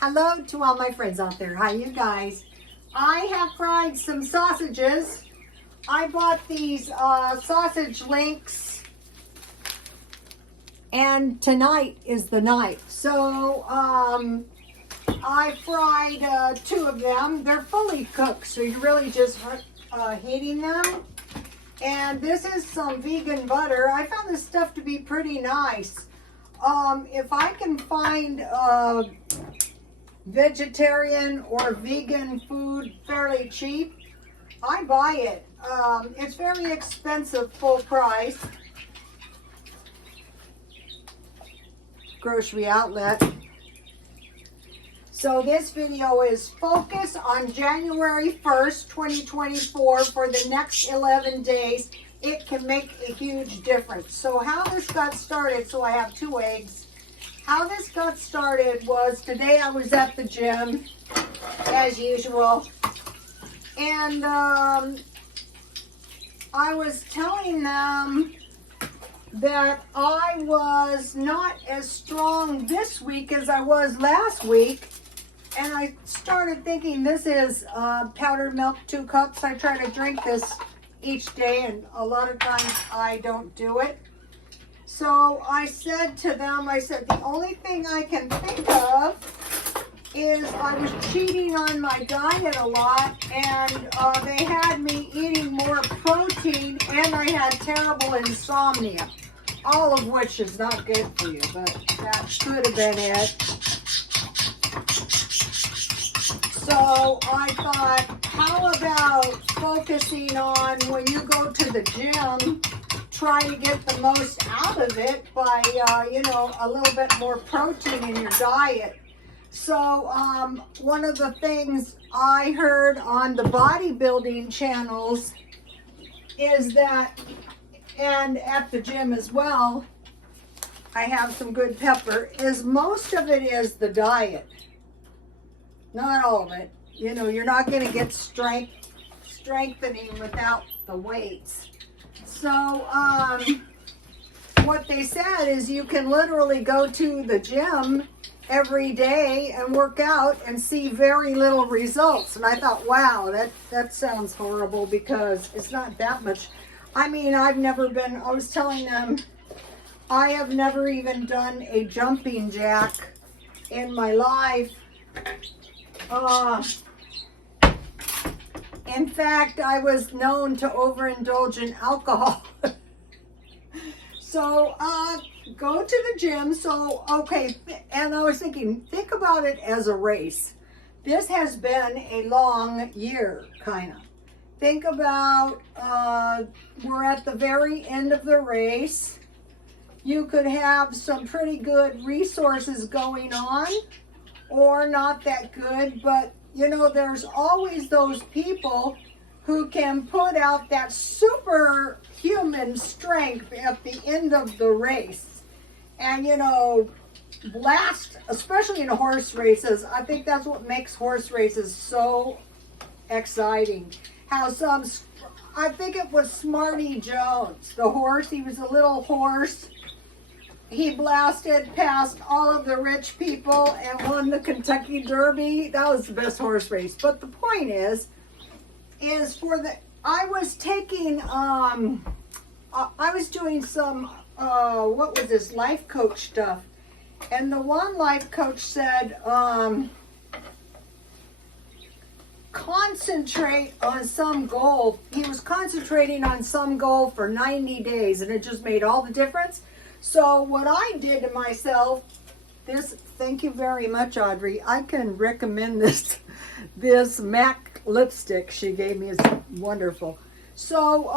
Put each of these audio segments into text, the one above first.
Hello to all my friends out there. Hi, you guys. I have fried some sausages. I bought these sausage links, and tonight is the night. So I fried 2 of them. They're fully cooked, so you're really just heating them. And this is some vegan butter. I found this stuff to be pretty nice. If I can find vegetarian or vegan food fairly cheap, I buy it. It's very expensive, full price. Grocery outlet. So this video is focused on January 1st, 2024 for the next 11 days. It can make a huge difference. So how this got started, so I have 2 eggs. How this got started was today I was at the gym, as usual, and I was telling them that I was not as strong this week as I was last week, and I started thinking this is powdered milk, 2 cups. I try to drink this each day, and a lot of times I don't do it. So I said to them, I said, the only thing I can think of is I was cheating on my diet a lot, and they had me eating more protein, and I had terrible insomnia, all of which is not good for you, but that could have been it. So I thought, how about focusing on when you go to the gym, try to get the most out of it by, a little bit more protein in your diet. So one of the things I heard on the bodybuilding channels is that, and at the gym as well, I have some good pepper, is most of it is the diet. Not all of it. You're not going to get strengthening without the weights. So, what they said is you can literally go to the gym every day and work out and see very little results. And I thought, wow, that sounds horrible because it's not that much. I mean, I was telling them, I have never even done a jumping jack in my life. In fact, I was known to overindulge in alcohol. So, go to the gym. So, okay, and I was thinking, think about it as a race. This has been a long year, kind of. Think about, we're at the very end of the race. You could have some pretty good resources going on, or not that good, but there's always those people who can put out that superhuman strength at the end of the race. And, blast, especially in horse races. I think that's what makes horse races so exciting. How I think it was Smarty Jones, the horse, he was a little horse. He blasted past all of the rich people and won the Kentucky Derby. That was the best horse race. But the point is I was taking, I was doing some, what was this, life coach stuff. And the one life coach said, concentrate on some goal. He was concentrating on some goal for 90 days, and it just made all the difference. So what I did to myself, thank you very much, Audrey. I can recommend this MAC lipstick she gave me. It's wonderful. So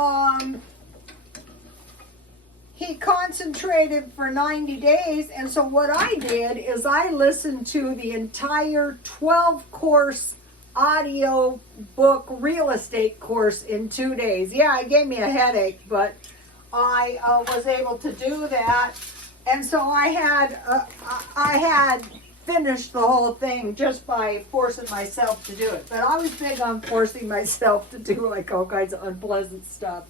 he concentrated for 90 days. And so what I did is I listened to the entire 12-course audio book real estate course in 2 days. Yeah, it gave me a headache, but I was able to do that, and so I had finished the whole thing just by forcing myself to do it. But I was big on forcing myself to do like all kinds of unpleasant stuff.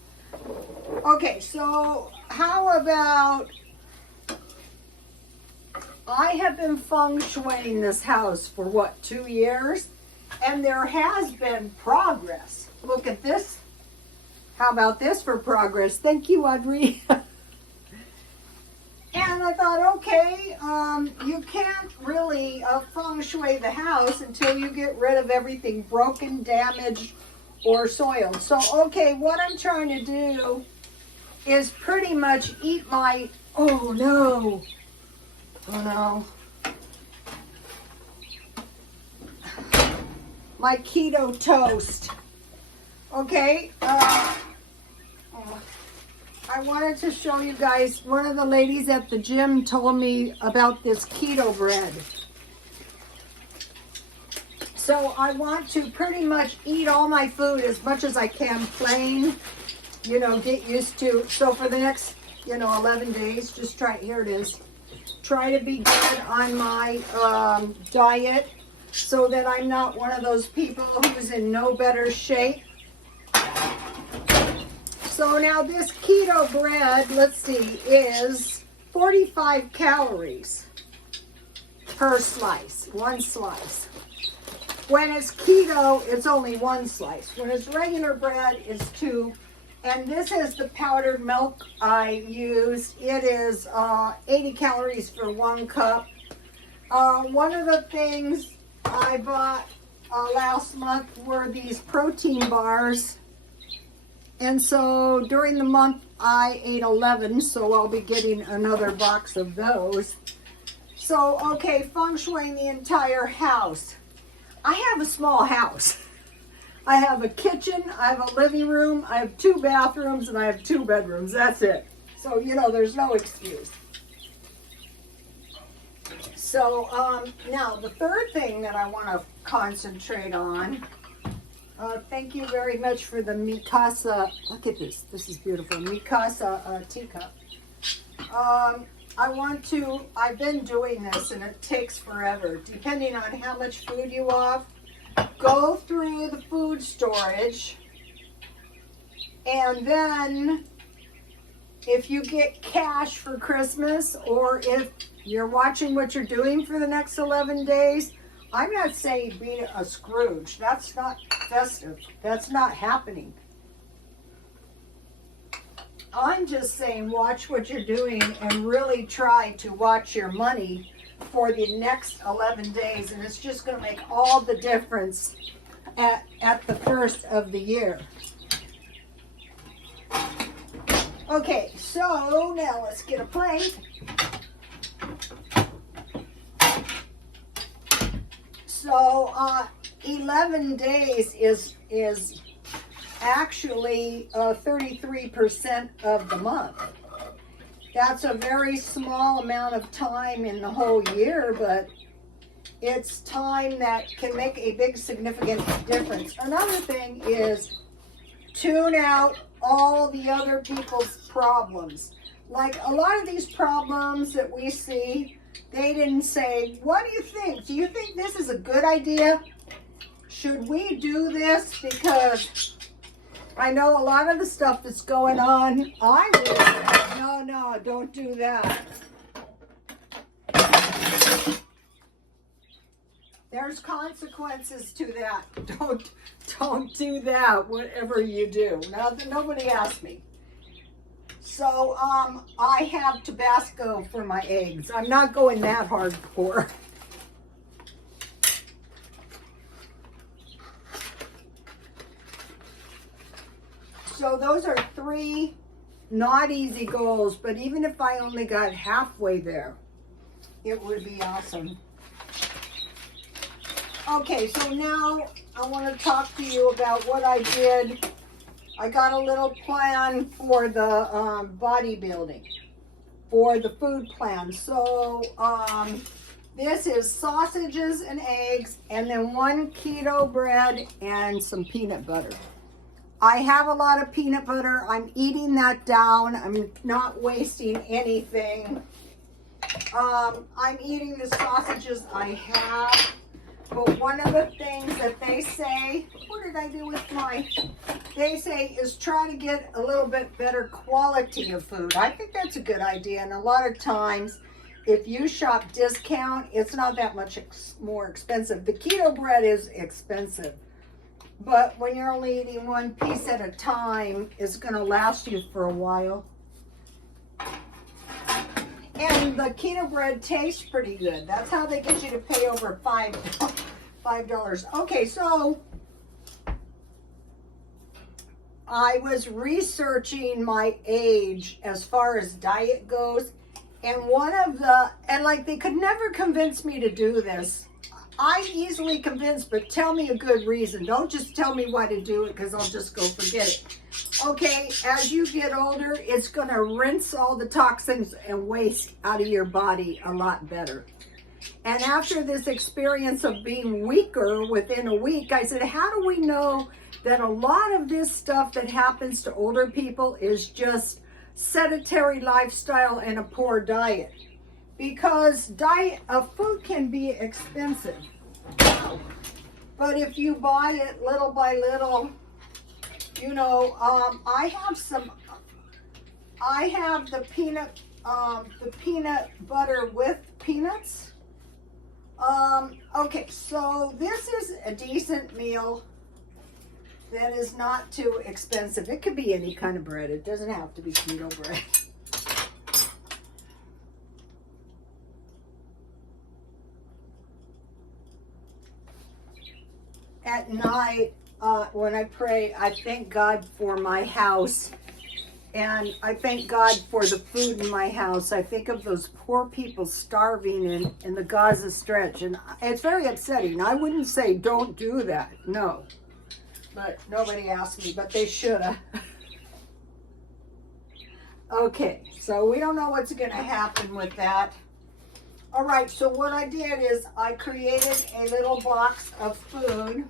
Okay, so how about I have been feng shuiing this house for what, 2 years? And there has been progress. Look at this. How about this for progress? Thank you, Audrey. And I thought, okay, you can't really feng shui the house until you get rid of everything broken, damaged, or soiled. So, okay, what I'm trying to do is pretty much eat my, oh no, my keto toast. Okay, I wanted to show you guys, one of the ladies at the gym told me about this keto bread. So I want to pretty much eat all my food as much as I can plain, you know, get used to. So for the next, 11 days, just try, here it is. Try to be good on my diet so that I'm not one of those people who's in no better shape. So now this keto bread, let's see, is 45 calories per slice, one slice. When it's keto, it's only one slice. When it's regular bread, it's 2. And this is the powdered milk I use. It is 80 calories for 1 cup. One of the things I bought last month were these protein bars. And so during the month, I ate 11, so I'll be getting another box of those. So, okay, feng shuiing the entire house. I have a small house. I have a kitchen, I have a living room, I have 2 bathrooms, and I have 2 bedrooms. That's it. So, there's no excuse. So, now the third thing that I want to concentrate on, thank you very much for the Mikasa, look at this, this is beautiful, Mikasa teacup. I've been doing this and it takes forever, depending on how much food you have. Go through the food storage, and then if you get cash for Christmas, or if you're watching what you're doing for the next 11 days, I'm not saying be a Scrooge. That's not festive. That's not happening. I'm just saying watch what you're doing and really try to watch your money for the next 11 days. And it's just going to make all the difference at the first of the year. Okay, so now let's get a plate. So 11 days is actually 33% of the month. That's a very small amount of time in the whole year, but it's time that can make a big significant difference. Another thing is tune out all the other people's problems. Like a lot of these problems that we see, they didn't say, what do you think? Do you think this is a good idea? Should we do this? Because I know a lot of the stuff that's going on, I would, no, don't do that. There's consequences to that. Don't do that, whatever you do. Nobody asked me. So, I have Tabasco for my eggs. I'm not going that hardcore. So those are 3 not easy goals, but even if I only got halfway there, it would be awesome. Okay, so now I want to talk to you about what I did. I got a little plan for the bodybuilding, for the food plan. So this is sausages and eggs, and then 1 keto bread and some peanut butter. I have a lot of peanut butter. I'm eating that down. I'm not wasting anything. I'm eating the sausages I have. But one of the things that they say, what did I do with mine? They say is try to get a little bit better quality of food. I think that's a good idea. And a lot of times if you shop discount, it's not that much more expensive. The keto bread is expensive, but when you're only eating one piece at a time, it's going to last you for a while. And the keto bread tastes pretty good. That's how they get you to pay over $5. Okay, so I was researching my age as far as diet goes, and like they could never convince me to do this. I'm easily convinced, but tell me a good reason. Don't just tell me why to do it, because I'll just go forget it. Okay, as you get older, it's going to rinse all the toxins and waste out of your body a lot better. And after this experience of being weaker within a week, I said, how do we know that a lot of this stuff that happens to older people is just sedentary lifestyle and a poor diet? Because food can be expensive. But if you buy it little by little, you know, I have the peanut butter with peanuts. Okay, so this is a decent meal that is not too expensive. It could be any kind of bread. It doesn't have to be keto bread. At night, when I pray, I thank God for my house, and I thank God for the food in my house. I think of those poor people starving in the Gaza Stretch, and it's very upsetting. I wouldn't say don't do that, no, but nobody asked me, but they should have. Okay, so we don't know what's going to happen with that. All right, so what I did is I created a little box of food.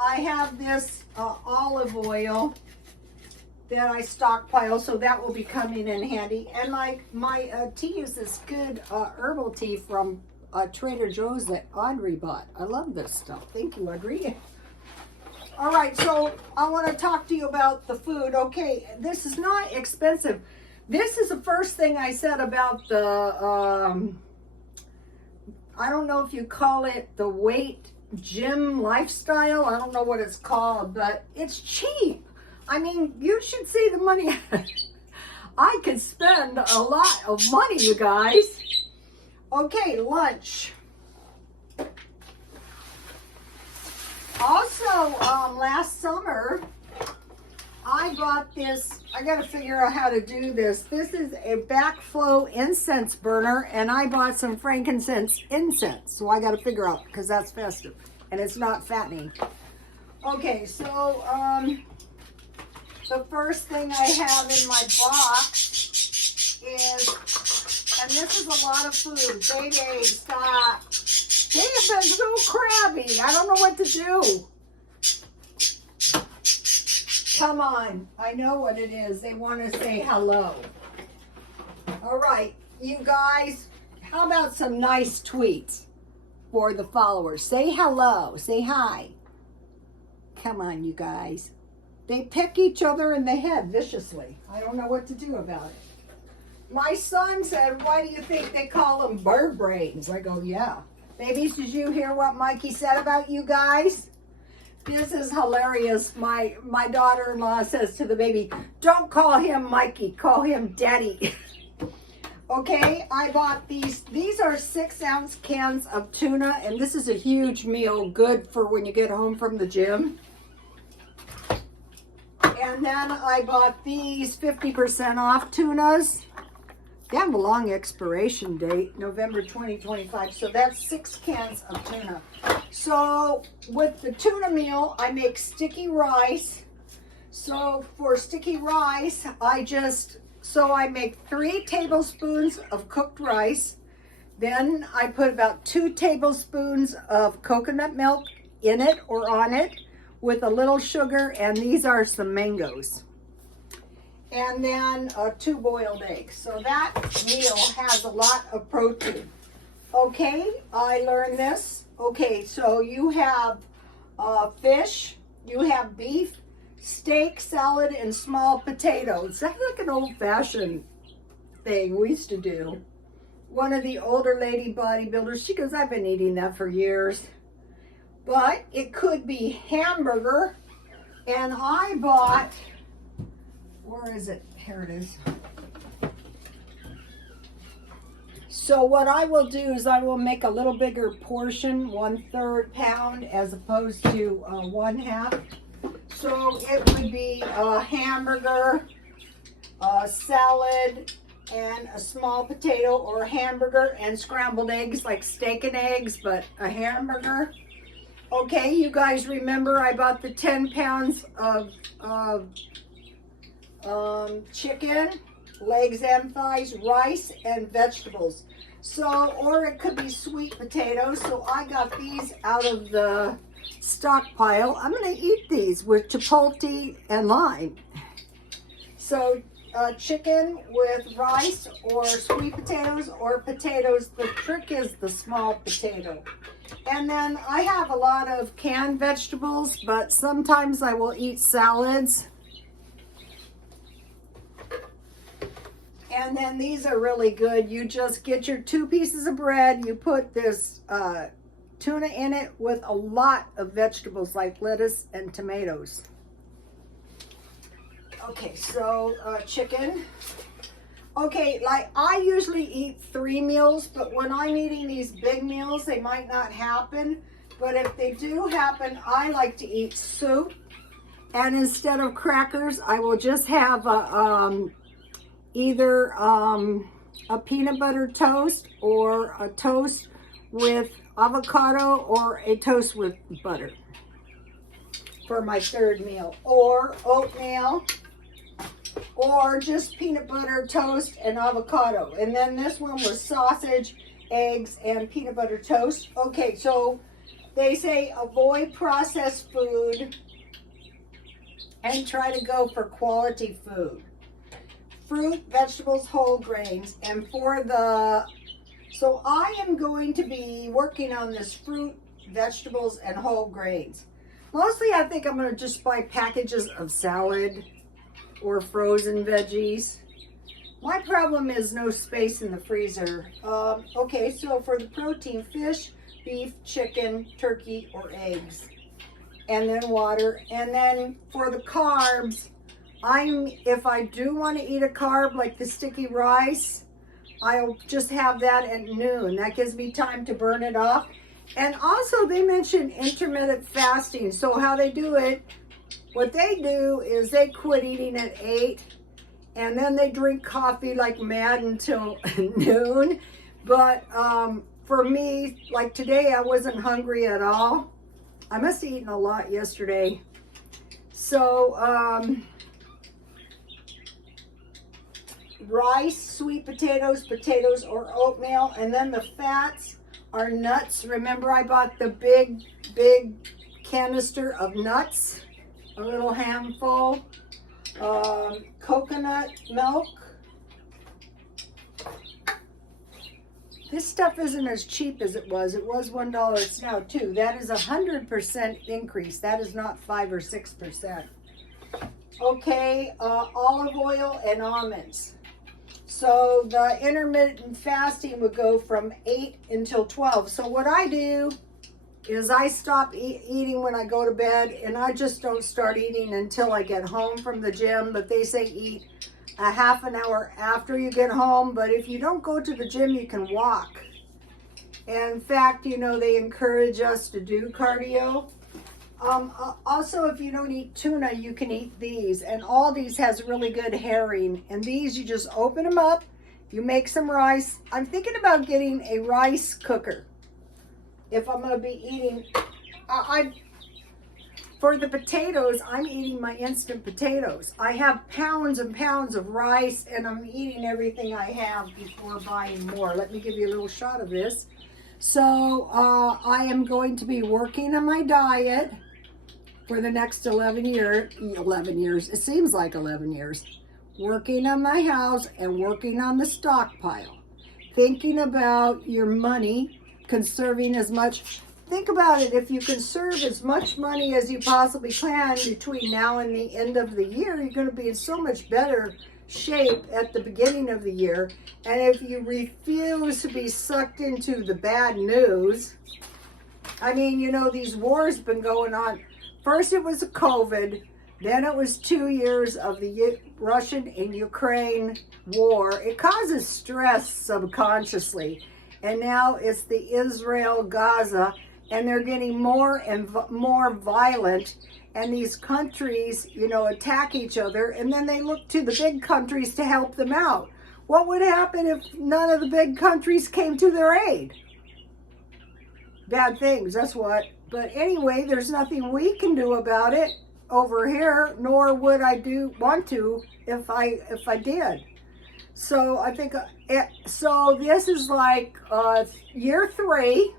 I have this olive oil that I stockpile, so that will be coming in handy. And my tea is this good herbal tea from Trader Joe's that Audrey bought. I love this stuff. Thank you, Audrey. All right, so I want to talk to you about the food. Okay, this is not expensive. This is the first thing I said about the, I don't know if you call it the weight gym lifestyle. I don't know what it's called, but it's cheap. I mean, you should see the money. I could spend a lot of money, you guys. Okay, lunch. Also, last summer, I bought this. I got to figure out how to do this. This is a backflow incense burner, and I bought some frankincense incense. So I got to figure out, because that's festive, and it's not fattening. Okay, so the first thing I have in my box is, and this is a lot of food. They stop. They have been so crabby. I don't know what to do. Come on. I know what it is. They want to say hello. All right, you guys, how about some nice tweets for the followers? Say hello. Say hi. Come on, you guys. They pick each other in the head viciously. I don't know what to do about it. My son said, why do you think they call them bird brains? I go, yeah. Babies, did you hear what Mikey said about you guys? This is hilarious. My daughter-in-law says to the baby, don't call him Mikey, call him Daddy. Okay, I bought these. These are 6-ounce cans of tuna, and this is a huge meal, good for when you get home from the gym. And then I bought these 50% off tunas. They have a long expiration date, November 2025. So that's 6 cans of tuna. So with the tuna meal, I make sticky rice. So for sticky rice, I make 3 tablespoons of cooked rice. Then I put about 2 tablespoons of coconut milk in it or on it with a little sugar. And these are some mangoes. And then 2 boiled eggs. So that meal has a lot of protein. Okay, I learned this. Okay, so you have fish, you have beef, steak, salad, and small potatoes. That's like an old-fashioned thing we used to do. one of the older lady bodybuilders, she goes, I've been eating that for years. But it could be hamburger. And I bought, where is it? Here it is. So what I will do is I will make a little bigger portion, 1/3 pound, as opposed to 1/2. So it would be a hamburger, a salad, and a small potato, or a hamburger and scrambled eggs, like steak and eggs, but a hamburger. Okay, you guys remember I bought the 10 pounds of chicken, legs and thighs, rice, and vegetables. So, or it could be sweet potatoes. So I got these out of the stockpile. I'm going to eat these with chipotle and lime. So chicken with rice, or sweet potatoes, or potatoes. The trick is the small potato. And then I have a lot of canned vegetables, but sometimes I will eat salads. And then these are really good. You just get your 2 pieces of bread. You put this tuna in it with a lot of vegetables like lettuce and tomatoes. Okay, so chicken. Okay, like I usually eat 3 meals, but when I'm eating these big meals, they might not happen. But if they do happen, I like to eat soup. And instead of crackers, I will just have either a peanut butter toast, or a toast with avocado, or a toast with butter for my 3rd meal, or oatmeal, or just peanut butter toast and avocado. And then this one was sausage, eggs, and peanut butter toast. Okay, so they say avoid processed food and try to go for quality food. Fruit, vegetables, whole grains. And so I am going to be working on this fruit, vegetables, and whole grains. Mostly I think I'm going to just buy packages of salad or frozen veggies. My problem is no space in the freezer. Okay, so for the protein, fish, beef, chicken, turkey, or eggs. And then water. And then for the carbs, if I do want to eat a carb like the sticky rice, I'll just have that at noon. That gives me time to burn it off. And also they mentioned intermittent fasting. So how they do it, what they do is they quit eating at 8, and then they drink coffee like mad until noon. But for me, like today, I wasn't hungry at all. I must have eaten a lot yesterday. So rice, sweet potatoes, potatoes, or oatmeal. And then the fats are nuts. Remember I bought the big canister of nuts, a little handful. Coconut milk. This stuff isn't as cheap as it was. It was $1. It's now $2. That is 100% increase. That is not 5 or 6%. Okay, olive oil and almonds. So the intermittent fasting would go from 8 until 12. So what I do is I stop eating when I go to bed, and I just don't start eating until I get home from the gym. But they say eat a half an hour after you get home. But if you don't go to the gym, you can walk. And in fact, you know, they encourage us to do cardio. Also, if you don't eat tuna, you can eat these. And Aldi's has really good herring. And these, you just open them up. You make some rice. I'm thinking about getting a rice cooker. If I'm going to be eating, for the potatoes, I'm eating my instant potatoes. I have pounds and pounds of rice, and I'm eating everything I have before buying more. Let me give you a little shot of this. So I am going to be working on my diet for the next 11 years. It seems like 11 years. Working on my house and working on the stockpile. Thinking about your money. Conserving as much. Think about it. If you conserve as much money as you possibly can between now and the end of the year, you're going to be in so much better shape at the beginning of the year. And if you refuse to be sucked into the bad news, I mean, you know, these wars been going on. First it was COVID, then it was 2 years of the Russian and Ukraine war. It causes stress subconsciously. And now it's the Israel-Gaza, and they're getting more and more violent. And these countries, you know, attack each other, and then they look to the big countries to help them out. What would happen if none of the big countries came to their aid? Bad things, that's what. But anyway, there's nothing we can do about it over here, nor would I want to if I did. So I think, so this is like year 3.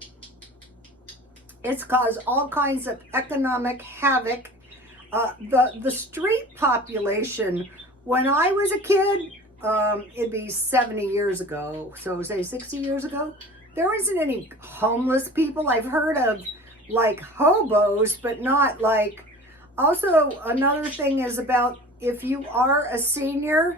It's caused all kinds of economic havoc. The street population, when I was a kid, it'd be 70 years ago, so say 60 years ago, there isn't any homeless people. I've heard of like hobos, but not like. Also, another thing is about if you are a senior,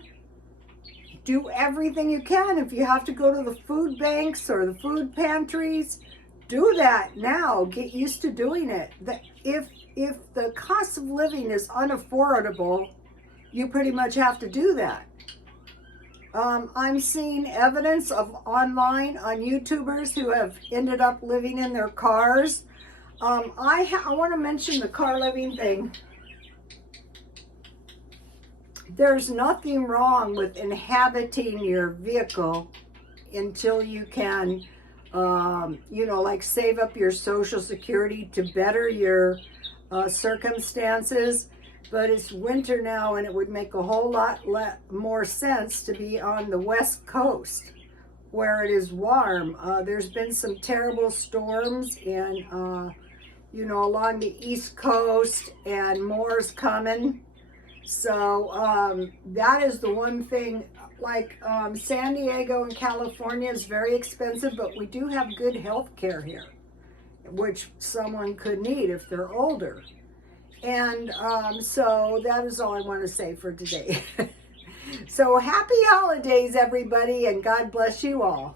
do everything you can. If you have to go to the food banks or the food pantries, do that now. Get used to doing it. If the cost of living is unaffordable, you pretty much have to do that. I'm seeing evidence of online on YouTubers who have ended up living in their cars. I want to mention the car living thing. There's nothing wrong with inhabiting your vehicle until you can, you know, like save up your Social Security to better your circumstances. But it's winter now, and it would make a whole lot more sense to be on the West Coast where it is warm. There's been some terrible storms and, you know, along the East Coast, and more's coming. So that is the one thing. Like San Diego and California is very expensive, but we do have good health care here, which someone could need if they're older. And so that is all I want to say for today. So happy holidays, everybody, and God bless you all.